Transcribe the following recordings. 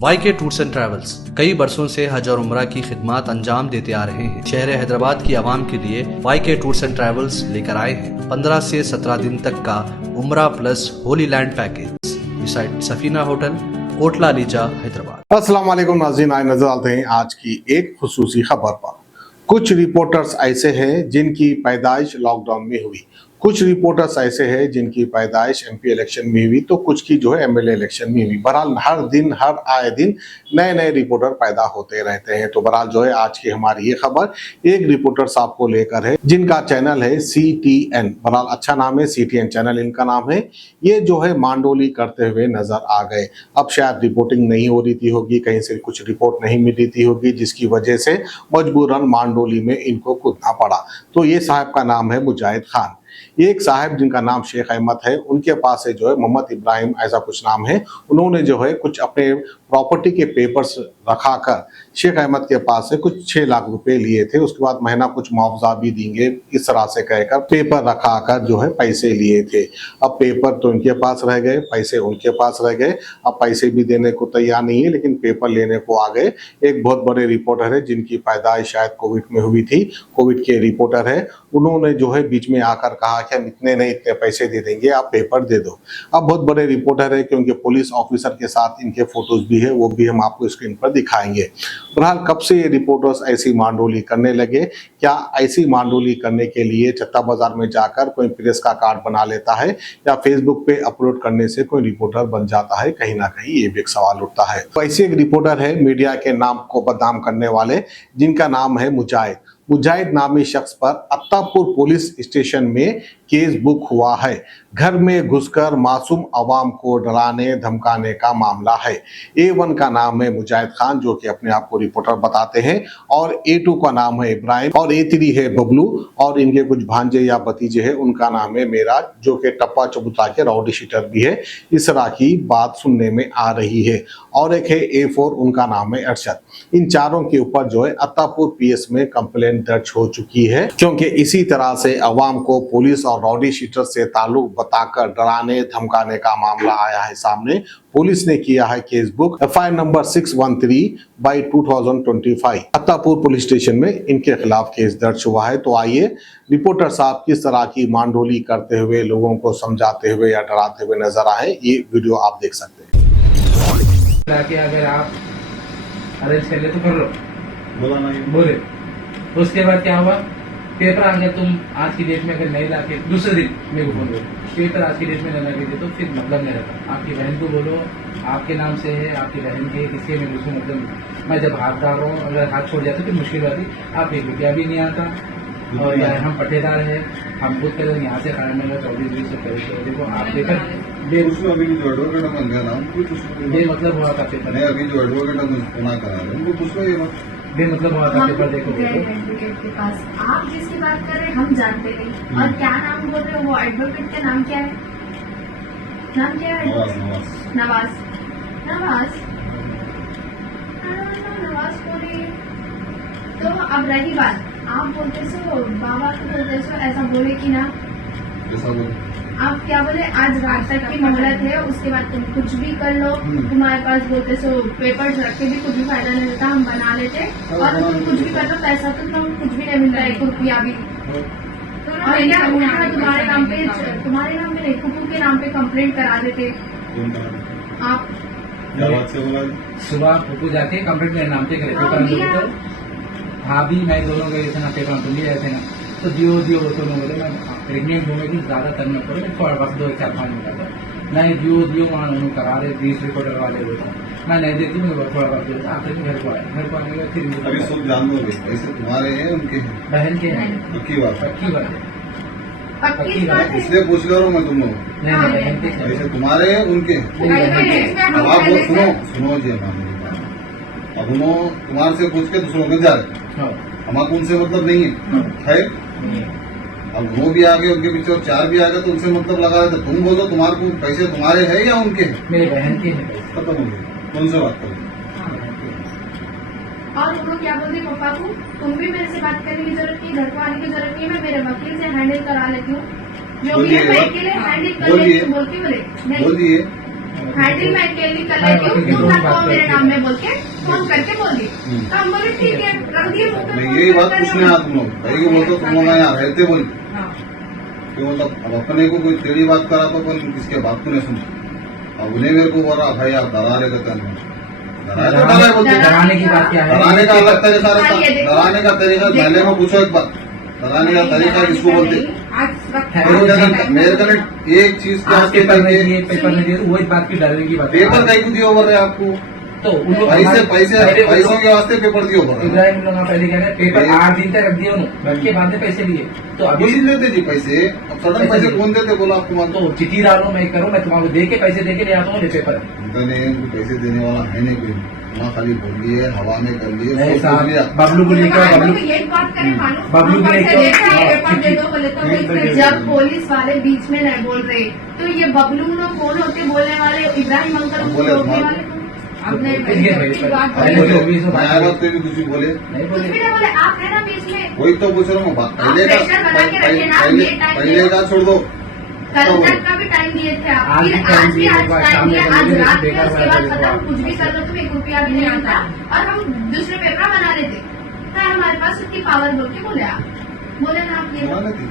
YK tours and travels कई बरसों से हज और उम्रा की खिदमत अंजाम देते आ रहे हैं। शहर हैदराबाद की आवाम के लिए YK टूर्स एंड ट्रैवल्स लेकर आए हैं 15 से 17 दिन तक का उम्रा plus Holi land package beside Safina hotel, Kotla ELISA, Hyderabad. अस्सलाम वालेकुम नाज़रीन, आए नजर आते हैं आज की एक खुसूसी खबर पर। कुछ रिपोर्टर्स ऐसे हैं जिनकी पैदाइश लॉकडाउन में हुई, कुछ रिपोर्टर्स ऐसे हैं जिनकी पैदाइश MP इलेक्शन में हुई, तो कुछ की जो है MLA इलेक्शन में हुई। बहरहाल हर दिन हर आए दिन नए नए रिपोर्टर पैदा होते रहते हैं। तो बहरहाल जो है आज की हमारी ये खबर एक रिपोर्टर साहब को लेकर है जिनका चैनल है CTN। बहरहाल अच्छा नाम है, CTN चैनल इनका नाम है। ये जो है मांडोली करते हुए नजर आ गए। अब शायद रिपोर्टिंग नहीं हो रही थी होगी, कहीं से कुछ रिपोर्ट नहीं मिल रही थी होगी, जिसकी वजह से मजबूरन मांडोली में इनको कूदना पड़ा। तो ये साहब का नाम है मुजाहिद खान। एक साहब जिनका नाम शेख अहमद है, उनके पास है जो है मोहम्मद इब्राहिम ऐसा कुछ नाम है। उन्होंने जो है कुछ अपने प्रॉपर्टी के पेपर्स रखा कर शेख अहमद के पास से कुछ 6 लाख रुपए लिए थे। उसके बाद महीना कुछ मुआवजा भी देंगे इस तरह से कहकर पेपर रखा कर जो है पैसे लिए थे। अब पेपर तो इनके पास रह गए, पैसे उनके पास रह गए। अब पैसे भी देने को तैयार नहीं है, लेकिन पेपर लेने को आ गए। एक बहुत बड़े रिपोर्टर है जिनकी पैदाइश शायद कोविड में हुई थी, कोविड के रिपोर्टर है। उन्होंने जो है बीच में आकर कहा कि हम इतने नहीं इतने पैसे दे देंगे, आप पेपर दे दो। अब बहुत बड़े रिपोर्टर है क्योंकि पुलिस ऑफिसर के साथ इनके फोटोज भी है, वो भी हम आपको स्क्रीन पर दिखाएंगे। बहरहाल कब से ये रिपोर्टर्स ऐसी मांडोली करने लगे? क्या ऐसी मांडोली करने के लिए चत्ता बाजार में जाकर कोई प्रेस का कार्ड बना लेता है या फेसबुक पे अपलोड करने से कोई रिपोर्टर बन जाता है? कहीं ना कहीं ये भी एक सवाल उठता है। तो ऐसे एक रिपोर्टर है मीडिया के नाम को बदनाम करने वाले, जिनका नाम है मुजाहिद। मुजाहिद नामी शख्स पर अत्तापुर पुलिस स्टेशन में केस बुक हुआ है। घर में घुसकर मासूम अवाम को डराने धमकाने का मामला है। A1 का नाम है मुजाहिद खान, जो कि अपने आप को रिपोर्टर बताते हैं, और A2 का नाम है इब्राहिम, और A3 है बबलू, और इनके कुछ भांजे या भतीजे हैं, उनका नाम है मेराज, जो कि टप्पा चबूतरा के राउडी शीटर भी है। इस तरह की बात सुनने में आ रही है। और एक है A4, उनका नाम है अरशद। इन चारों के ऊपर जो है अत्तापुर PS में कंप्लेंट दर्ज हो चुकी है, क्योंकि इसी तरह से अवाम को पुलिस और राउडी शीटर से ताल्लुक बताकर डराने धमकाने का मामला आया है सामने। पुलिस ने किया है case book FIR number 613/2025। Attapur police station में इनके खिलाफ केस दर्ज हुआ है। तो आइए रिपोर्टर साहब किस तरह की मांडोली करते हुए लोगों को समझाते हुए या डराते हुए नजर आए, ये वीडियो आप देख सकते हैं। अगर आप अरेंज कर ले तो कर लो, बोले। उसके बाद क्या हुआ, पेपर अगर तुम आज की डेट में अगर नहीं लाके दूसरे दिन मेरे को बोलो पेपर आज की डेट में नहीं लाके दे तो फिर मतलब नहीं रहता। आपकी बहन को बोलो, आपके नाम से है, आपकी बहन के किसी में उसको मतलब नहीं। मैं जब हाथ डाल रहा हूँ, अगर हाथ छोड़ जाते तो मुश्किल आती। आप 1 रुपया भी नहीं आता, और या हम पट्टेदार है, हम खुद करें यहाँ से खाना मिलेगा 24-20 रुपये। देखो आप पेपर उसमें अभी जो एडवोकेट बन गया ना, बेमतलब हुआ था पेपर। नहीं, अभी जो एडवोकेट पुनः करा रहे हैं उनको पूछ लो, ये बेमतलब हुआ था पेपर। देखो एडवोकेट के पास आप जिसकी बात कर रहे हैं हम जानते नहीं, और क्या नाम बोल रहे हो, वो एडवोकेट का नाम क्या है? नाम क्या है? नवाज। नवाज नवाज बोले तो अब रही बात, आप बोलते सो बाबा को बोलते सो ऐसा बोले कि ना, आप क्या बोले, आज रात तक की मोहलत है, उसके बाद तुम कुछ भी कर लो। तुम्हारे पास बोलते सो पेपर्स रख के भी कुछ भी फायदा नहीं होता, हम बना लेते, और तुम कुछ भी कर लो, पैसा तो तुम कुछ भी नहीं मिलता, 1 रुपया भी। और क्या तुम्हारे नाम पे नहीं, कुकू के नाम पे कंप्लेंट करा देते आप। सुबह कुकू जाके कंप्लेंट मेरे नाम पे करे, पेपर भाभी मैं दोनों गए थे ना, पेपर तुम भी गए थे ना, तो दियो तो बोले मैं प्रेग्नेंट होने की ज्यादा करना पड़े, थोड़ा बस 2-4-5 मिनट का नहीं दियो वहाँ उन्होंने करा रहे 20 रिपोर्टर वाले होता, मैं नहीं देती हूँ, थोड़ा वक्त देता। आखिर में घर को आने का फिर अभी सब जान लोगे, ऐसे तुम्हारे हैं उनके हैं, बहन के हैं। पक्की बात है, पक्की बात है, इसलिए पूछ ले रहा हूँ मैं तुम लोग। नहीं बहन के, ऐसे तुम्हारे हैं उनके। अब आप लोग सुनो जी, अब उन्होंने तुम्हारे से पूछ के दूसरों में जा रहे, हमारे उनसे मतलब नहीं है। अब वो भी आ गए उनके पीछे और 4 भी आ गए, तो उनसे मतलब लगा रहे थे। तुम बोलो तुम्हारे को पैसे तुम्हारे हैं या उनके हैं? मेरे बहन के हैं। खत्म हो गया, कौन से बात करो। और वो क्या बोलते पापा को, तुम भी मेरे से बात करने की जरूरत नहीं, घर को आने की जरूरत नहीं, मैं मेरे वकील से हैंडल करा लेती हूँ, जो भी है मैं अकेले हैंडल कर लेती हूँ। बोलती बोले बोलिए हैंडल मैं अकेली कर लेती हूँ, तुम रखो मेरे नाम में बोल के फोन करके बोल दी। तो हम बोले ठीक है, रख दिए। मैं यही बात पूछने आया तुम लोग, भाई को बोलते तुम लोग यहाँ रहते बोल हाँ। क्यों, मतलब अब अपने को कोई टेढ़ी बात करा तो अपन किसके बात को नहीं सुना। अब उन्हें मेरे को बोल रहा भाई आप डरा रहे कहते हैं, डराए तो डराए बोलते हैं। डराने की बात क्या है? डराने का अलग तरीका रहता हाँ, ये है, देखो। डराने का तरीका पहले में पूछो एक बात, डराने का तरीका किसको बोलते? मेरे कनेक्ट एक चीज के आज पेपर नहीं दिए, वास्ते पेपर नहीं दिए, वही बात की डरने की बात है। पेपर कहीं को दिया बोल रहे आपको, तो उन लोग पैसों के वास्ते पेपर दियो बोल रहे इब्राहिम लोग पहले कह रहे पेपर 8 दिन तक रख दिए उन्होंने, रख के बाद में पैसे लिए। तो अभी अभी लेते जी पैसे, अब सडन पैसे कौन देते बोला आपको मान तो चिट्ठी डालो, मैं करूँ, मैं तुम्हारे दे के पैसे दे के ले आता हूँ पेपर। उनका नहीं, पैसे देने वाला है नहीं कोई, वहाँ खाली बोल लिए, हवा में कर लिए, नहीं सोच साहब, लिया। बबलू को लेकर बबलू यही बात करें मानो, बबलू को लेकर पेपर दे दो बोले तो जब पुलिस वाले बीच में नहीं बोल रहे तो ये बबलू लोग कौन होते बोलने वाले? इब्राहिम अंकल हम बोले रोकने तुम्हारे- वाले कौन? अब नहीं ठीक है भाई, बात भाई, बोले। जो भी सो मैं आया बात कोई भी कुछ भी बोले, नहीं कुछ बोले। भी नहीं बोले, आप है ना बीच में। वही तो पूछ रहा हूँ बात। आप प्रेशर बना के रखे ना, ये टाइम पहले का छोड़ दो, कल तक का भी टाइम दिए थे आप, आज फिर भी टाइम आज भी दिए, आज टाइम शाम में दिया, कर आज लीजिए, रात में, बेकार उसके बाद बना खत्म, दीजिए। कुछ भी कर लो तुम 1 रुपया भी नहीं आता। और हम दूसरे पेपर बना रहे थे, है हमारे पास उतनी पावर बोल के बोले आप, बोले ना आप ये, माने थी।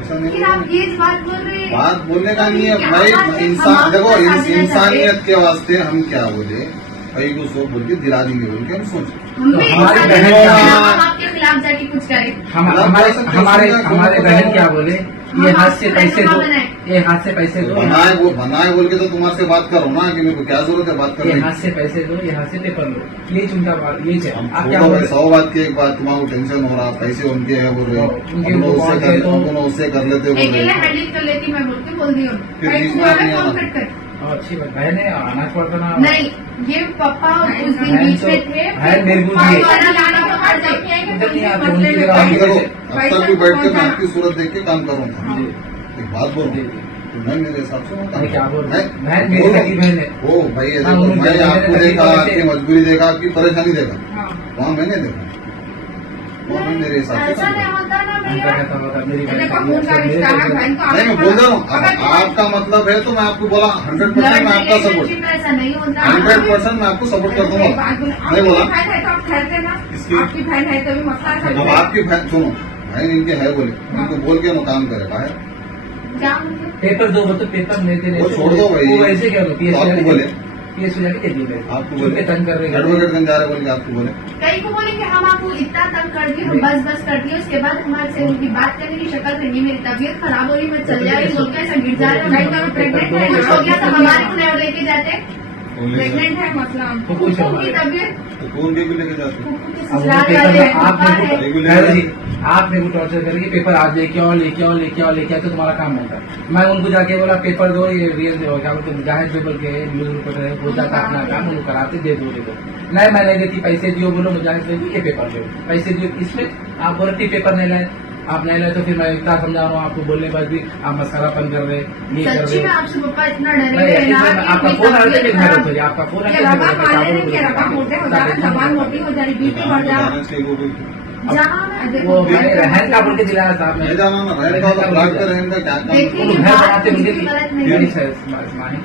ऐसा नहीं फिर आप ये बात बोल रहे हैं। बात बोलने का नहीं है क्या भाई, बात है? इंसान हम देखो आपको समझना इंसानियत के वास्ते हम क्या बोले, भाई को सो बोल के दिला देंगे बोल के हम सोचे। हम भी हमारी इंसान बहन हैं, क्या- हम आपके खिलाफ जाके कुछ करें। हमारे बहन क्या बोले, ये हाथ से पैसे दो, ये हाथ से पैसे दो, बनाए बोल के तो तुम्हारे से बात करो ना, कि मेरे को क्या जरूरत है बात ये करने हाथ की। से पैसे दो, ये हाथ से पेपर लो, ये उनका बात, ये है। हम आप क्या छोड़ो बोल भाई, रहे 100 बात की एक बात, तुम्हारा टेंशन हो रहा, पैसे उनके हैं बोल रहे, उनके अपन वो उससे कौन थे तो- कर लेते बोल अकेले रहे। हैंडल कर लेती मैं बोल के बोल दी हूँ। फिर भाई बीच में तुम्हारा नहीं फोन आना। कट कर। और अच्छी बात, बहन है, आना पड़ता ना। नहीं, ये पापा उस दिन बहन बीच तो- में थे, बहन मेरे को पापा दिए। वाला लाना तो हर जगह इधर नहीं आते, उनकी जगह काम आगे करो, जैसे- अब तक भी बैठ के मैं आपकी सूरत देख के काम करूँगा। जी, एक बात बोलो, जी, जी। तो मैं मेरे हिसाब से मैं क्या बोल रहा हूँ? मैं- बहन मेरी बोलो। सगी बहन है। ओ भाई ऐसे हाँ, तो उन्होंने मैं जब आपको मैंने देखा, तकलीफ आपकी से- मजबूरी देखा, आपकी परेशानी देखा, हाँ। वहाँ मैंने देखा, वहाँ मैं मेरे हिसाब से ऐसा काम नहीं करूँ। होता ना ऐसा भैया। कहता होता मेरी बहन देखो, सगी खून का है, रिश्ता है, मेरे बहन को नहीं मैं बोल रहा हूँ, अब आपका मतलब है तो मैं आपको बोला 100% मैं आपका सपोर्ट, रिलेशनशिप में ऐसा नहीं होता। 100% मैं आपको सपोर्ट कर दूंगा। नहीं बोला बहन है तो आप ठहरते ना, इसकी- आपकी बहन है तो भी मसला है। अब आपकी बहन सुनो, बहन इनके है बोले, उनको बोल के वो काम करे बाहर, क्या मतलब? पेपर दो, वो तो पेपर लेते वो छोड़ दो भाई। वो वैसे क्या होती तो आपको बोले, पीएस जाके दे दिए मेरे। आपको छुप के बोले तंग कर रहे हैं। एडवोकेट गंज जा रहे बोल के आपको बोले, कई को बोले कि हम आपको इतना तंग कर दिए, हम बस कर दिए, उसके बाद हमारे से उनकी बात करने की शक्ल नहीं, मेरी तबीयत खराब हो रही, मैं चल जा रही, बोल के ऐसा गिर जा रहे हो, भाई प्रेग्नेंट है, कुछ हो गया तो हमारे को नहीं लेके जाते, प्रेग्नेंट है मसला। तो कुछ कुकू की हमारे तबीयत, तो कौन भी लेके जाते हो? कुकू के अब ससुराल पेपर वाले में हैं, आप पापा है। मेरे को- खैर जी, आप मेरे को टॉर्चर करेंगे, पेपर आज लेके आओ लेके आओ लेके आओ लेके आओ, तो तुम्हारा काम बनता है। मैं उनको जाके बोला पेपर दो, ये रियल क्या बोलते जाहिर पेपर के न्यूज रिपोर्टर है, होता था अपना काम, उनको कराते दे दो नहीं, मैं नहीं देती, पैसे दियो, बोलो मुजाहिद दे दो, ये पेपर दो, पैसे दियो, इसमें आप बोले कि पेपर नहीं लाए, आप नहीं लाए तो फिर मैं इतना समझा रहा हूँ आपको, बोलने के बाद भी आप मस्करापन कर रहे, ये कर सच्ची रहे। में आपसे पापा इतना डरे नहीं, हुए हैं ना इसमें कि आपका उनकी फोन आ रहा तबीयत है, खराब- आपका फोन ये रबा पाले ने कि रबा मोटे हो जा रहा, जबान मोटी हो जा रही, बीपी बढ़ जा रहा। जहाँ मैं वो मैंने रहन का बोल के दिलाया साहब नहीं मैं जाना ना, रहने का तो फ्लैट पे रहने का क्या काम देखिए, वो है? घर बनाते कुछ उनके भी लिए गलत नहीं ये है। नहीं है,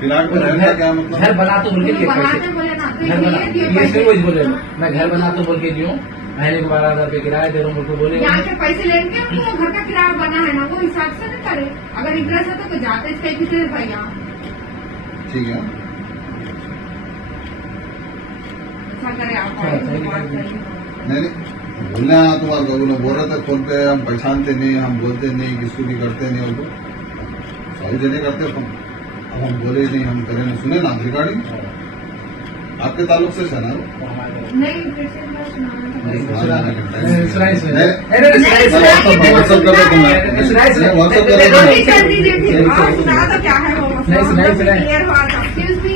फ्लैट पे रहने का क्या मतलब? घर बना तो बोल के दिए बनाते पैसे, बोले ना, तो घर बना ये दिए ये पैसे। रोज बोले मैं घर बना तो बोल के दियो, महीने को 12,000 रुपये किराया दे रहा हूँ, बोल बोले यहाँ के पैसे लेंगे, उनको घर का किराया बना है ना, वो हिसाब से नहीं करे। अगर इंटरेस्ट है तो जाते इसके कितने भैया ठीक है, ऐसा करे आप हाँ, सही बात है। करिए। नहीं बोलना है तुम्हारे को, बोल रहे थे फोन पे हम पहचानते नहीं, हम बोलते नहीं, किसको भी करते नहीं, उनको सॉरी देने करते फोन, अब हम बोले नहीं, हम करें नहीं, सुने ना रिकॉर्डिंग आपके ताल्लुक से है ना वो? नहीं फिर से मैं सुनाना व्हाट्सअप कर दो तुम्हें, व्हाट्सअप कर दो अभी कर दीजिए फिर। और सुना तो क्या है वो मसला, नहीं, सुनाई, सुनाई। क्लियर हुआ था। Excuse me,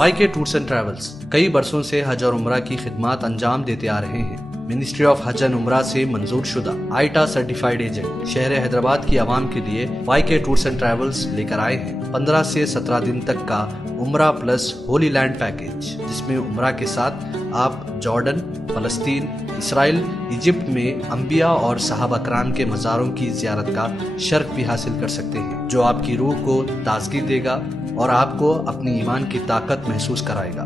YK tours and travels कई बरसों से हज और उम्रा की खिदमत अंजाम देते आ रहे हैं। मिनिस्ट्री ऑफ हज एंड उम्रा से मंजूर शुदा आईटा सर्टिफाइड एजेंट शहर हैदराबाद की आवाम के लिए YK टूर्स एंड ट्रैवल्स लेकर आए हैं 15 से 17 दिन तक का उम्रा प्लस होली लैंड पैकेज, जिसमें उम्रा के साथ आप जॉर्डन, फलस्तीन, इसराइल, इजिप्ट में अंबिया और सहाबा कराम के मज़ारों की ज़ियारत का शर्फ भी हासिल कर सकते हैं, जो आपकी रूह को ताजगी देगा और आपको अपनी ईमान की ताकत महसूस कराएगा।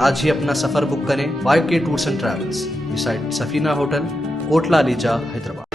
आज ही अपना सफर बुक करें YK tours and travels, beside Safina hotel, Kotla Lisa, Hyderabad.